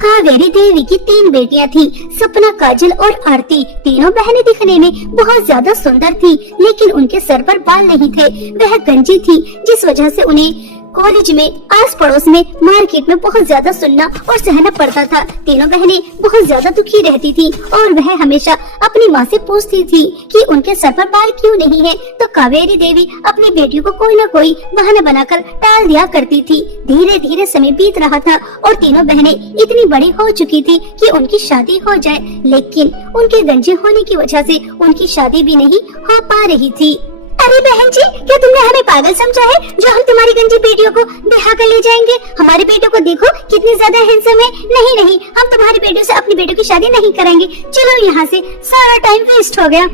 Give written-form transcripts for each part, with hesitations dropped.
कावेरी देवी की 3 बेटियां थी, सपना, काजल और आरती। तीनों बहनें दिखने में बहुत ज्यादा सुंदर थी, लेकिन उनके सर पर बाल नहीं थे। वह गंजी थी, जिस वजह से उन्हें कॉलेज में, आस पड़ोस में, मार्केट में बहुत ज्यादा सुनना और सहना पड़ता था। तीनों बहनें बहुत ज्यादा दुखी रहती थी और वह हमेशा अपनी माँ से पूछती थी कि उनके सर पर बाल क्यों नहीं है। तो कावेरी देवी अपनी बेटियों को कोई न कोई बहाना बनाकर टाल दिया करती थी। धीरे धीरे समय बीत रहा था और तीनों बहनें इतनी बड़ी हो चुकी थी कि उनकी शादी हो जाए, लेकिन उनके गंजे होने की वजह से उनकी शादी भी नहीं हो पा रही थी। अरे बहन जी, क्या तुमने हमें पागल समझा है जो हम तुम्हारी गंजी बेटियों को ब्याह कर ले जाएंगे? हमारी बेटियों को देखो कितनी ज्यादा हैंडसम है। नहीं नहीं, हम तुम्हारी बेटियों से अपनी बेटियों की शादी नहीं कराएंगे। चलो यहाँ से, सारा टाइम वेस्ट हो गया।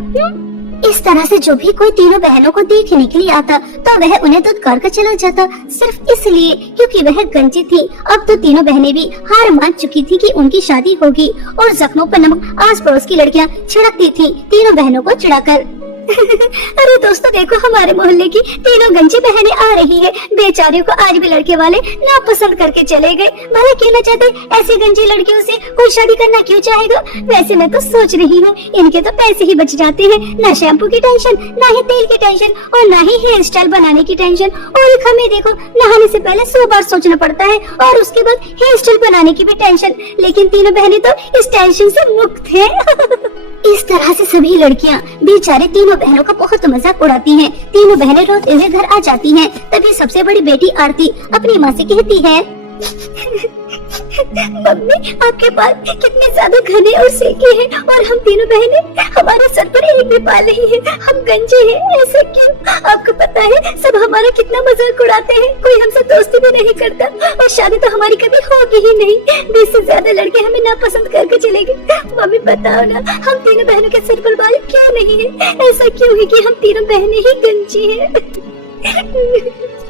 इस तरह से जो भी कोई तीनों बहनों को देखने के लिए आता तो वह उन्हें धुतकार कर चला जाता, सिर्फ इसलिए क्योंकि वह गंजी थी। अब तो तीनों बहनें भी हार मान चुकी थी कि उनकी शादी होगी और जख्मों पर नमक आस पड़ोस की लड़कियां छिड़कती थी तीनों बहनों को चिढ़ाकर। अरे दोस्तों देखो, हमारे मोहल्ले की तीनों गंजी बहनें आ रही है। बेचारियों को आज भी लड़के वाले नापसंद करके चले गए। भले क्यों न चाहते, ऐसी गंजी लड़कियों से कोई शादी करना क्यों चाहेगा? वैसे मैं तो सोच रही हूँ, इनके तो पैसे ही बच जाते हैं। ना शैम्पू की टेंशन, ना ही तेल की टेंशन और ना ही हेयर स्टाइल बनाने की टेंशन। और एक हमें देखो, नहाने से पहले 100 बार सोचना पड़ता है और उसके बाद हेयर स्टाइल बनाने की भी टेंशन। लेकिन तीनों बहनें तो इस टेंशन से मुक्त है। इस तरह से सभी लड़कियां बेचारे तीनों बहनों का बहुत मजाक उड़ाती हैं। तीनों बहनें रोते हुए घर आ जाती हैं। तभी सबसे बड़ी बेटी आरती अपनी माँ से कहती है, मम्मी आपके बाल कितने ज्यादा घने और सिल्की हैं और हम तीनों बहनें, हमारे सर पर एक भी बाल नहीं है। हम गंजे हैं, ऐसे क्यों? आपको पता है सब हमारा कितना मजाक उड़ाते हैं, कोई हमसे दोस्ती भी नहीं करता और शादी तो हमारी कभी होगी ही नहीं। 20 से ज्यादा लड़के हमें नापसंद करके चले गए। मम्मी बताओ ना, हम तीनों बहनों के सर पर बाल क्यों नहीं है? ऐसा क्यों है कि हम तीनों बहनें ही गंजी हैं?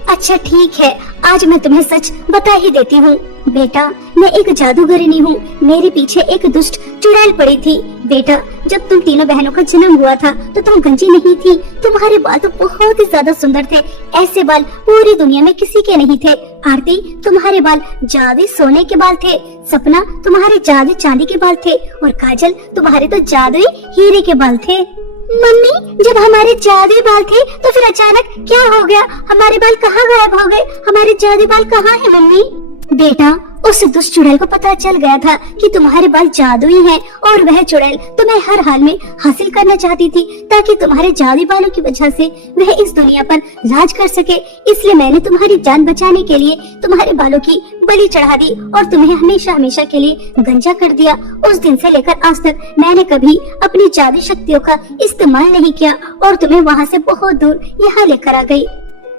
अच्छा ठीक है, आज मैं तुम्हें सच बता ही देती हूँ। बेटा, मैं एक जादूगरनी हूँ। मेरे पीछे एक दुष्ट चुड़ैल पड़ी थी। बेटा, जब तुम तीनों बहनों का जन्म हुआ था तो तुम गंजी नहीं थी। तुम्हारे बाल तो बहुत ही ज्यादा सुंदर थे। ऐसे बाल पूरी दुनिया में किसी के नहीं थे। आरती, तुम्हारे बाल जादुई सोने के बाल थे। सपना, तुम्हारे जादुई चांदी के बाल थे। और काजल, तुम्हारे तो जादुई हीरे के बाल थे। मम्मी, जब हमारे जादुई बाल थे तो फिर अचानक क्या हो गया? हमारे बाल कहाँ गायब हो गए? हमारे जादुई बाल कहाँ है मम्मी? बेटा, उस दुष्ट चुड़ैल को पता चल गया था कि तुम्हारे बाल जादुई हैं और वह चुड़ैल तुम्हें हर हाल में हासिल करना चाहती थी ताकि तुम्हारे जादुई बालों की वजह से वह इस दुनिया पर राज कर सके। इसलिए मैंने तुम्हारी जान बचाने के लिए तुम्हारे बालों की बलि चढ़ा दी और तुम्हें हमेशा हमेशा के लिए गंजा कर दिया। उस दिन से लेकर आज तक मैंने कभी अपनी जादुई शक्तियों का इस्तेमाल नहीं किया और तुम्हें वहाँ से बहुत दूर यहाँ लेकर आ गई।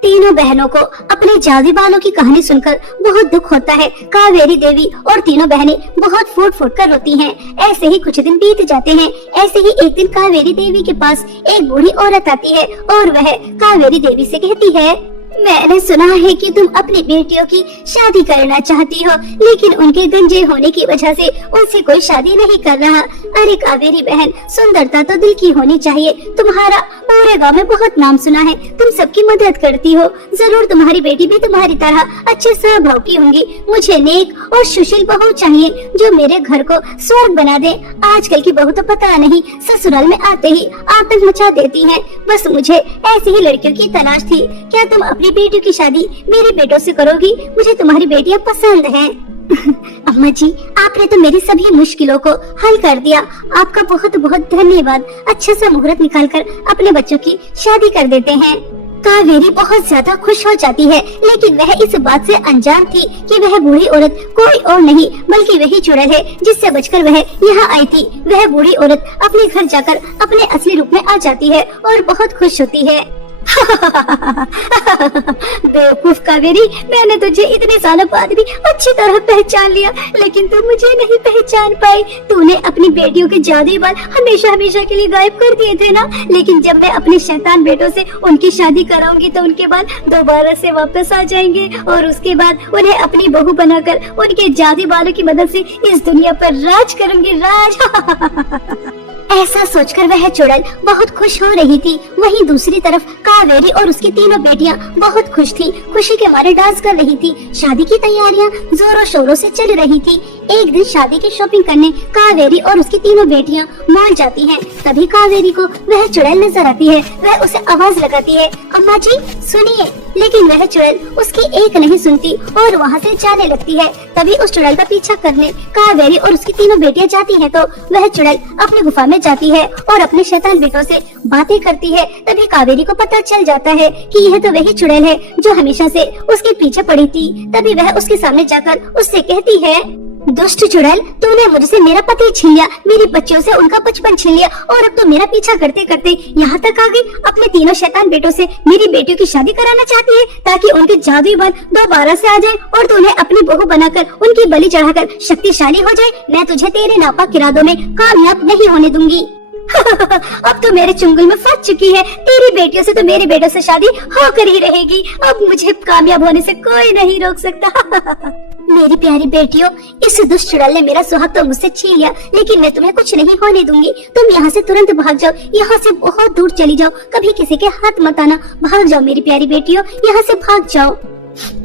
तीनों बहनों को अपने जादुई बालों की कहानी सुनकर बहुत दुख होता है। कावेरी देवी और तीनों बहनें बहुत फूट फूट कर रोती हैं। ऐसे ही कुछ दिन बीत जाते हैं। ऐसे ही एक दिन कावेरी देवी के पास एक बूढ़ी औरत आती है और वह कावेरी देवी से कहती है, मैंने सुना है कि तुम अपनी बेटियों की शादी करना चाहती हो, लेकिन उनके गंजे होने की वजह से उनसे कोई शादी नहीं कर रहा। अरे कावेरी बहन, सुंदरता तो दिल की होनी चाहिए। तुम्हारा पूरे गांव में बहुत नाम सुना है, तुम सबकी मदद करती हो। जरूर तुम्हारी बेटी भी तुम्हारी तरह अच्छे स्वभाव की होंगी। मुझे नेक और सुशील बहू चाहिए जो मेरे घर को स्वर्ग बना दे। आजकल की बहू तो पता नहीं, ससुराल में आते ही आतंक मचा देती है। बस मुझे ऐसी ही लड़कियों की तलाश थी। क्या तुम अपनी बेटियों की शादी मेरे बेटों से करोगी? मुझे तुम्हारी बेटियां पसंद हैं। अम्मा जी, आपने तो मेरी सभी मुश्किलों को हल कर दिया। आपका बहुत बहुत धन्यवाद। अच्छा सा मुहूर्त निकालकर अपने बच्चों की शादी कर देते हैं। कावेरी बहुत ज्यादा खुश हो जाती है, लेकिन वह इस बात से अनजान थी कि वह बूढ़ी औरत कोई और नहीं बल्कि वही चुड़ैल है जिससे बचकर वह यहाँ आई थी। वह बूढ़ी औरत अपने घर जाकर अपने असली रूप में आ जाती है और बहुत खुश होती है। बेवकूफ कावेरी, मैंने तुझे इतने सालों बाद भी अच्छी तरह पहचान लिया, लेकिन तू मुझे नहीं पहचान पाई। तूने अपनी बेटियों के जादुई बाल हमेशा हमेशा के लिए गायब कर दिए थे ना, लेकिन जब मैं अपने शैतान बेटों से उनकी शादी कराऊंगी तो उनके बाल दोबारा से वापस आ जाएंगे और उसके बाद उन्हें अपनी बहू बनाकर उनके जादुई बालों की मदद से इस दुनिया पर राज करूंगी। राज ऐसा सोचकर वह चुड़ैल बहुत खुश हो रही थी। वहीं दूसरी तरफ कावेरी और उसकी तीनों बेटियां बहुत खुश थी, खुशी के मारे डांस कर रही थी। शादी की तैयारियां जोरों शोरों से चल रही थी। एक दिन शादी की शॉपिंग करने कावेरी और उसकी तीनों बेटियां मॉल जाती हैं। तभी कावेरी को वह चुड़ैल नजर आती है। वह उसे आवाज लगाती है, अम्मा जी सुनिए। लेकिन वह चुड़ैल उसकी एक नहीं सुनती और वहाँ से जाने लगती है। तभी उस चुड़ैल का पीछा करने कावेरी और उसकी तीनों बेटियां जाती हैं तो वह चुड़ैल अपनी गुफा में जाती है और अपने शैतान बेटों से बातें करती है। तभी कावेरी को पता चल जाता है कि यह तो वही चुड़ैल है जो हमेशा से उसके पीछे पड़ी थी। तभी वह उसके सामने जाकर उससे कहती है, दुष्ट चुड़ैल, तूने मुझसे मेरा पति छीन लिया, मेरी बच्चियों से उनका बचपन छीन लिया और अब तो मेरा पीछा करते करते यहाँ तक आ गई। अपने तीनों शैतान बेटों से मेरी बेटियों की शादी कराना चाहती है ताकि उनके जादुई बल दोबारा से आ जाए और तू उन्हें अपनी बहू बनाकर उनकी बलि चढ़ाकर शक्तिशाली हो जाए। मैं तुझे तेरे नापाक इरादों में कामयाब नहीं होने दूंगी। अब तो मेरे चुंगल में फंस चुकी है। तेरी बेटियों से तो मेरे बेटों से शादी होकर ही रहेगी। अब मुझे कामयाब होने से कोई नहीं रोक सकता। मेरी प्यारी बेटियों, इस दुष्ट चुड़ैल ने मेरा सुहाग तो मुझसे छीन लिया, लेकिन मैं तुम्हें कुछ नहीं होने दूंगी। तुम यहाँ से तुरंत भाग जाओ, यहाँ से बहुत दूर चली जाओ, कभी किसी के हाथ मत आना। भाग जाओ मेरी प्यारी बेटियों, यहाँ से भाग जाओ।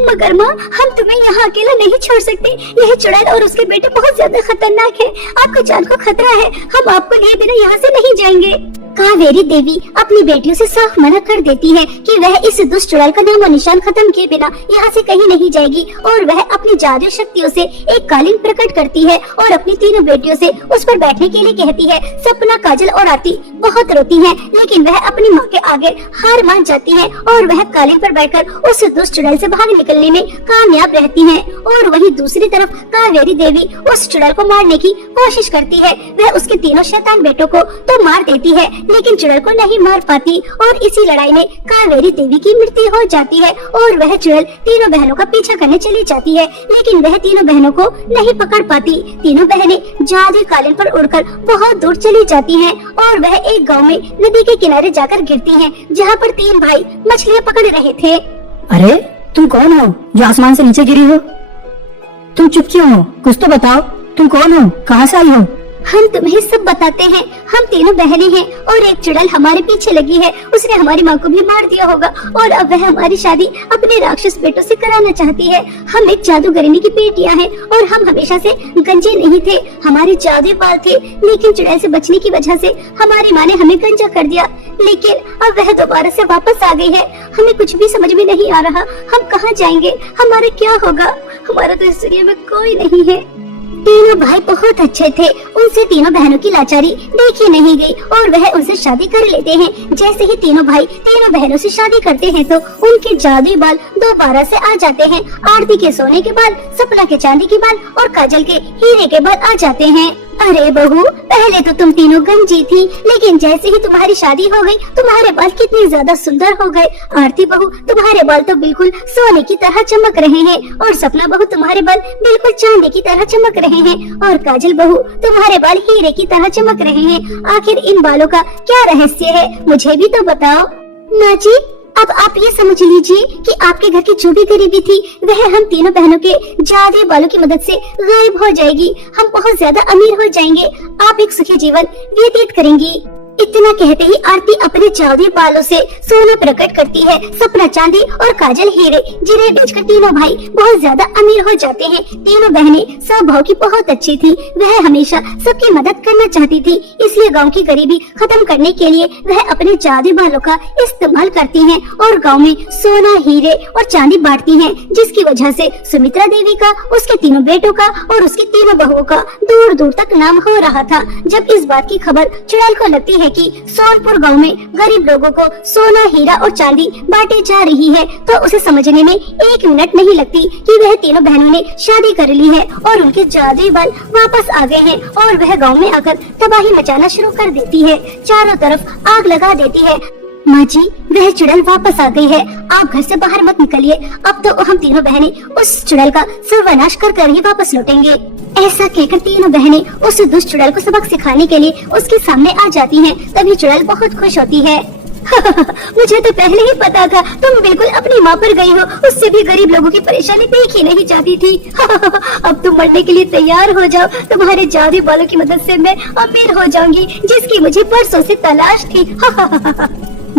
मगर माँ, हम तुम्हें यहाँ अकेला नहीं छोड़ सकते। यह चुड़ैल और उसके बेटे बहुत ज्यादा खतरनाक है। आपको जान को खतरा है। हम आपको लिए बिना यहाँ से नहीं जाएंगे। कावेरी देवी अपनी बेटियों से साफ मना कर देती है कि वह इस दुष्ट चुड़ैल का नामो निशान खत्म किए बिना यहाँ से कहीं नहीं जाएगी और वह अपनी जादू शक्तियों से एक कालीन प्रकट करती है और अपनी तीनों बेटियों से उस पर बैठने के लिए कहती है। सपना, काजल और आरती बहुत रोती हैं, लेकिन वह अपनी माँ के आगे हार मान जाती है और वह कालीन पर बैठकर उस दुष्ट चुड़ैल से भाग निकलने में कामयाब रहती है। और वहीं दूसरी तरफ कावेरी देवी उस चुड़ैल को मारने की कोशिश करती है। वह उसके तीनों शैतान बेटों को तो मार देती है, लेकिन चुड़ैल को नहीं मार पाती और इसी लड़ाई में कावेरी देवी की मृत्यु हो जाती है और वह चुड़ैल तीनों बहनों का पीछा करने चली जाती है, लेकिन वह तीनों बहनों को नहीं पकड़ पाती। तीनों बहनें जादुई कालीन पर उड़कर बहुत दूर चली जाती हैं और वह एक गांव में नदी के किनारे जाकर गिरती हैं, जहां पर तीन भाई मछलियां पकड़ रहे थे। अरे तुम कौन हो जो आसमान से नीचे गिरी हो? तुम चुप क्यों हो? कुछ तो बताओ, तुम कौन हो, कहाँ से आई हो? हम तुम्हें सब बताते हैं। हम तीनों बहनें हैं और एक चुड़ैल हमारे पीछे लगी है। उसने हमारी माँ को भी मार दिया होगा और अब वह हमारी शादी अपने राक्षस बेटों से कराना चाहती है। हम एक जादूगरनी की बेटियां हैं और हम हमेशा से गंजे नहीं थे। हमारे जादुई बाल थे, लेकिन चुड़ैल से बचने की वजह से हमारी माँ ने हमें गंजा कर दिया। लेकिन अब वह दोबारा से वापस आ गई है। हमें कुछ भी समझ में नहीं आ रहा, हम कहाँ जाएंगे, हमारा क्या होगा। हमारा तो इस दुनिया में कोई नहीं है। तीनों भाई बहुत अच्छे थे, उनसे तीनों बहनों की लाचारी देखी नहीं गई और वह उनसे शादी कर लेते हैं। जैसे ही तीनों भाई तीनों बहनों से शादी करते हैं तो उनके जादुई बाल दोबारा से आ जाते हैं। आरती के सोने के बाल, सपना के चांदी के बाल और काजल के हीरे के बाल आ जाते हैं। अरे बहू, पहले तो तुम तीनों गंजी थी, लेकिन जैसे ही तुम्हारी शादी हो गई तुम्हारे बाल कितने ज्यादा सुंदर हो गए। आरती बहू, तुम्हारे बाल तो बिल्कुल सोने की तरह चमक रहे हैं और सपना बहू, तुम्हारे बाल बिल्कुल चांदी की तरह चमक रहे हैं और काजल बहू, तुम्हारे बाल हीरे की तरह चमक रहे हैं। आखिर इन बालों का क्या रहस्य है, मुझे भी तो बताओ। माँ जी, अब आप ये समझ लीजिए कि आपके घर की जो भी गरीबी थी वह हम तीनों बहनों के जादुई बालों की मदद से गायब हो जाएगी। हम बहुत ज्यादा अमीर हो जाएंगे। आप एक सुखी जीवन व्यतीत करेंगी। इतना कहते ही आरती अपने जादुई बालों से सोना प्रकट करती है। सपना चांदी और काजल हीरे, जिन्हें बेचकर तीनों भाई बहुत ज्यादा अमीर हो जाते हैं। तीनों बहनें स्वभाव की बहुत अच्छी थी। वह हमेशा सबकी मदद करना चाहती थी, इसलिए गांव की गरीबी खत्म करने के लिए वह अपने जादुई बालों का इस्तेमाल करती हैं और गांव में सोना, हीरे और चांदी बांटती हैं, जिसकी वजह से सुमित्रा देवी का, उसके तीनों बेटों का और उसकी तीनों बहुओं का दूर दूर तक नाम हो रहा था। जब इस बात की खबर चुड़ैल को लगती है कि सोनपुर गांव में गरीब लोगों को सोना, हीरा और चांदी बांटे जा रही है, तो उसे समझने में एक मिनट नहीं लगती कि वह तीनों बहनों ने शादी कर ली है और उनके जादुई बाल वापस आ गए हैं और वह गांव में आकर तबाही मचाना शुरू कर देती है। चारों तरफ आग लगा देती है। माँ जी, वह चुड़ैल वापस आ गई है। आप घर से बाहर मत निकलिए। अब तो हम तीनों बहनें उस चुड़ैल का सर्वनाश कर ही वापस लौटेंगे। ऐसा कहकर तीनों बहनें उस दुष्ट चुड़ैल को सबक सिखाने के लिए उसके सामने आ जाती हैं। तभी चुड़ैल बहुत खुश होती है। मुझे तो पहले ही पता था तुम बिल्कुल अपनी माँ पर गई हो। उससे भी गरीब लोगों की परेशानी देख ही नहीं जाती थी। अब तुम मरने के लिए तैयार हो जाओ। तुम्हारे जादू बालों की मदद से मैं अमीर हो जाऊंगी, जिसकी मुझे बरसों से तलाश थी।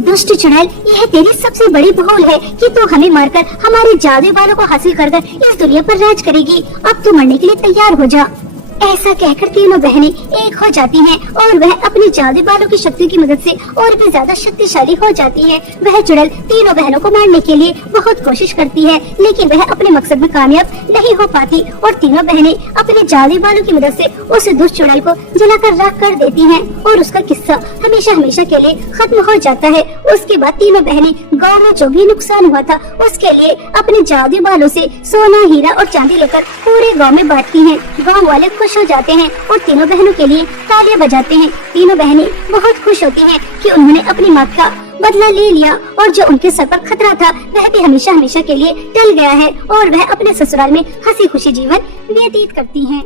दुष्ट चुड़ैल, यह तेरी सबसे बड़ी भूल है कि तू हमें मारकर हमारे जादू बालों को हासिल कर इस दुनिया पर राज करेगी। अब तू मरने के लिए तैयार हो जा। ऐसा कहकर तीनों बहनें एक हो जाती हैं और वह अपनी जादू बालों की शक्ति की मदद से और भी ज्यादा शक्तिशाली हो जाती है। वह चुड़ैल तीनों बहनों को मारने के लिए बहुत कोशिश करती है, लेकिन वह अपने मकसद में कामयाब नहीं हो पाती और तीनों बहनें अपने जादू बालों की मदद से उस दुष्ट चुड़ैल को जलाकर राख कर देती हैं और उसका किस्सा हमेशा हमेशा के लिए खत्म हो जाता है। उसके बाद तीनों बहनें गाँव में जो भी नुकसान हुआ था उसके लिए अपने जादू बालों से सोना, हीरा और चांदी लेकर पूरे गाँव में बांटती है। गाँव वाले खुश हो जाते हैं और तीनों बहनों के लिए तालियां बजाते हैं। तीनों बहनें बहुत खुश होती हैं कि उन्होंने अपनी माँ का बदला ले लिया और जो उनके सर पर खतरा था वह भी हमेशा हमेशा के लिए टल गया है और वह अपने ससुराल में हंसी खुशी जीवन व्यतीत करती हैं।